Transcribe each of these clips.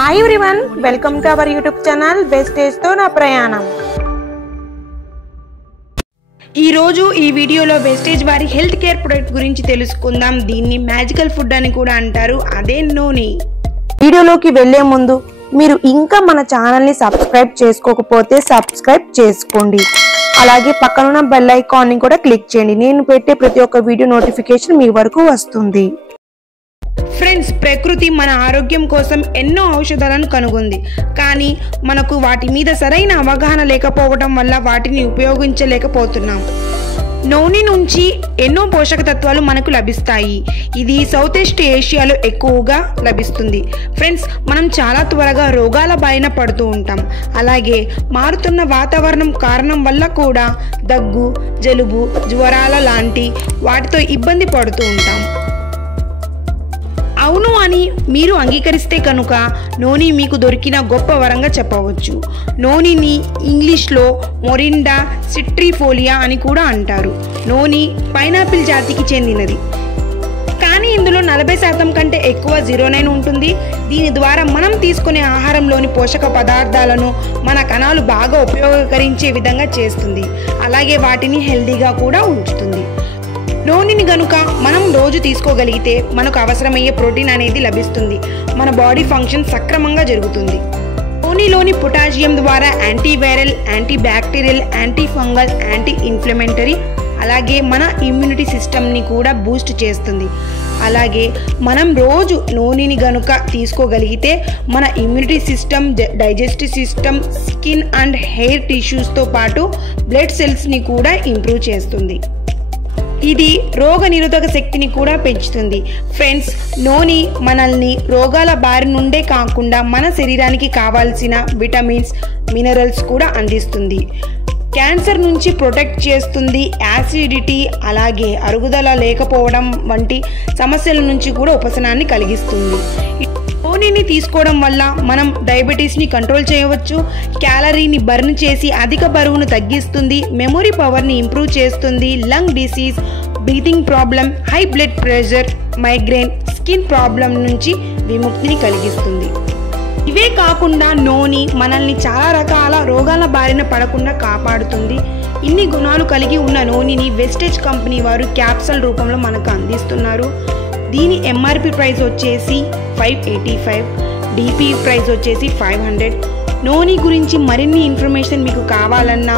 Hi everyone, welcome to our YouTube channel wastage తో నా ప్రయాణం. ఈరోజు ఈ వీడియోలో వేస్టేజ్ వారి హెల్త్ కేర్ ప్రొడక్ట్ గురించి తెలుసుకుందాం. దీన్ని మ్యాజికల్ ఫుడ్ అని కూడా అంటారు, అదే నూనె. వీడియోలోకి వెళ్లే ముందు మీరు ఇంకా మన ఛానల్ని సబ్స్క్రైబ్ చేసుకోకపోతే సబ్స్క్రైబ్ చేసుకోండి. అలాగే పక్కనున్న బెల్ ఐకాన్ని కూడా క్లిక్ చేయండి. నేను పెట్టే ప్రతి ఒక్క వీడియో నోటిఫికేషన్ మీ వరకు వస్తుంది. ఫ్రెండ్స్, ప్రకృతి మన ఆరోగ్యం కోసం ఎన్నో ఔషధాలను కనుగొంది. కానీ మనకు వాటి మీద సరైన అవగాహన లేకపోవడం వల్ల వాటిని ఉపయోగించలేకపోతున్నాం. నూనె నుంచి ఎన్నో పోషక తత్వాలు మనకు లభిస్తాయి. ఇది సౌత్ ఈస్ట్ ఏషియాలో ఎక్కువగా లభిస్తుంది. ఫ్రెండ్స్, మనం చాలా త్వరగా రోగాల బారిన పడుతూ ఉంటాం. అలాగే మారుతున్న వాతావరణం కారణం వల్ల కూడా దగ్గు, జలుబు, జ్వరాల లాంటి వాటితో ఇబ్బంది పడుతూ ఉంటాం. అవును అని మీరు అంగీకరిస్తే కనుక నూనె మీకు దొరికిన గొప్ప వరంగా చెప్పవచ్చు. నూనెని ఇంగ్లీష్లో మొరిండా సిట్రిఫోలియా అని కూడా అంటారు. నూనె పైనాపిల్ జాతికి చెందినది, కానీ ఇందులో 40% కంటే ఎక్కువ 0.9 ఉంటుంది. దీని ద్వారా మనం తీసుకునే ఆహారంలోని పోషక పదార్థాలను మన కణాలు బాగా ఉపయోగకరించే విధంగా చేస్తుంది. అలాగే వాటిని హెల్దీగా కూడా ఉంచుతుంది. నూనెని గనుక మనం రోజు తీసుకోగలిగితే మనకు అవసరమయ్యే ప్రోటీన్ అనేది లభిస్తుంది. మన బాడీ ఫంక్షన్ సక్రమంగా జరుగుతుంది. నూనెలోని పొటాషియం ద్వారా antiviral, anti bacterial, anti fungal, anti inflammatory, అలాగే మన ఇమ్యూనిటీ సిస్టమ్ని కూడా బూస్ట్ చేస్తుంది. అలాగే మనం రోజు నూనెని గనుక తీసుకోగలిగితే మన immunity system, digestive system, skin and hair టిష్యూస్తో పాటు బ్లడ్ సెల్స్ని కూడా ఇంప్రూవ్ చేస్తుంది. ఇది రోగ నిరోధక శక్తిని కూడా పెంచుతుంది. ఫ్రెండ్స్, నూనె మనల్ని రోగాల బారి నుండే కాకుండా మన శరీరానికి కావాల్సిన విటమిన్స్, మినరల్స్ కూడా అందిస్తుంది. క్యాన్సర్ నుంచి ప్రొటెక్ట్ చేస్తుంది. యాసిడిటీ, అలాగే అరుగుదల లేకపోవడం వంటి సమస్యల నుంచి కూడా ఉపశమనాన్ని కలిగిస్తుంది. నూనెని తీసుకోవడం వల్ల మనం డయాబెటీస్ని కంట్రోల్ చేయవచ్చు. క్యాలరీని బర్న్ చేసి అధిక బరువును తగ్గిస్తుంది. మెమొరీ పవర్ని ఇంప్రూవ్ చేస్తుంది. Lung disease, breathing problem, high blood pressure, migraine, skin problem నుంచి విముక్తిని కలిగిస్తుంది. ఇవే కాకుండా నూనె మనల్ని చాలా రకాల రోగాల బారిన పడకుండా కాపాడుతుంది. ఇన్ని గుణాలు కలిగి ఉన్న నూనెని వెస్టేజ్ కంపెనీ వారు క్యాప్సూల్ రూపంలో మనకు అందిస్తున్నారు. దీని ఎంఆర్పి ప్రైస్ వచ్చేసి 585, డిపి ప్రైస్ వచ్చేసి 500. నూనె గురించి మరిన్ని ఇన్ఫర్మేషన్ మీకు కావాలన్నా,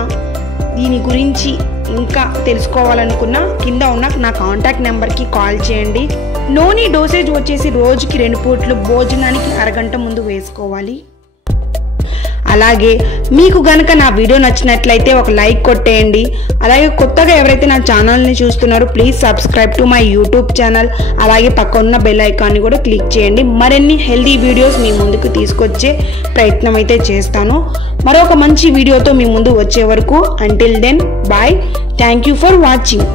దీని గురించి ఇంకా తెలుసుకోవాలనుకున్నా కింద ఉన్న నా కాంటాక్ట్ నెంబర్కి కాల్ చేయండి. నూనె డోసేజ్ వచ్చేసి రోజుకి 2 పూట్లు, భోజనానికి అరగంట ముందు వేసుకోవాలి. అలాగే మీకు గనక నా వీడియో నచ్చినట్లయితే ఒక లైక్ కొట్టేయండి. అలాగే కొత్తగా ఎవరైతే నా ఛానల్ని చూస్తున్నారో please subscribe to my YouTube channel. అలాగే పక్కన ఉన్న బెల్ ఐకాన్ని కూడా క్లిక్ చేయండి. మరిన్ని హెల్తీ వీడియోస్ మీ ముందుకు తీసుకొచ్చే ప్రయత్నం అయితే చేస్తాను. మరొక మంచి వీడియోతో మీ ముందు వచ్చే వరకు until then bye. Thank you for watching.